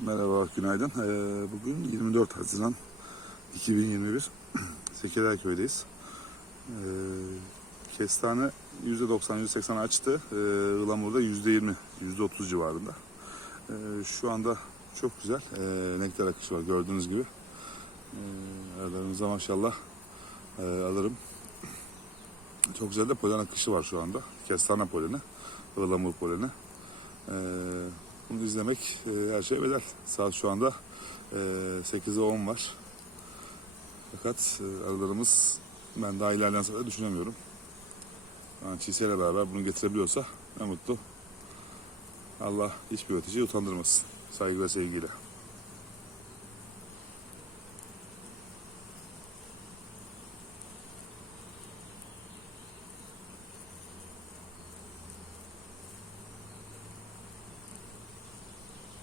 Merhaba, günaydın. Ee, bugün 24 Haziran 2021. Zekeriyaköy'deyiz. Ee, kestane %90-%80 açtı. Ee, ılamurda %20, %30 civarında. Ee, şu anda çok güzel. Ee, nektar akışı var gördüğünüz gibi. Ee, aralarınıza maşallah e, alırım. Çok güzel de polen akışı var şu anda. Kestane poleni, ılamur poleni. Ee, bunu izlemek e, her şey bedel. Saat şu anda e, 8'e 10 var. Fakat e, aralarımız ben daha ilerleyen saatte düşünemiyorum. Yani Çiğse ile beraber bunu getirebiliyorsa ne mutlu. Allah hiçbir öteciyi utandırmasın. Saygı ve sevgiyle.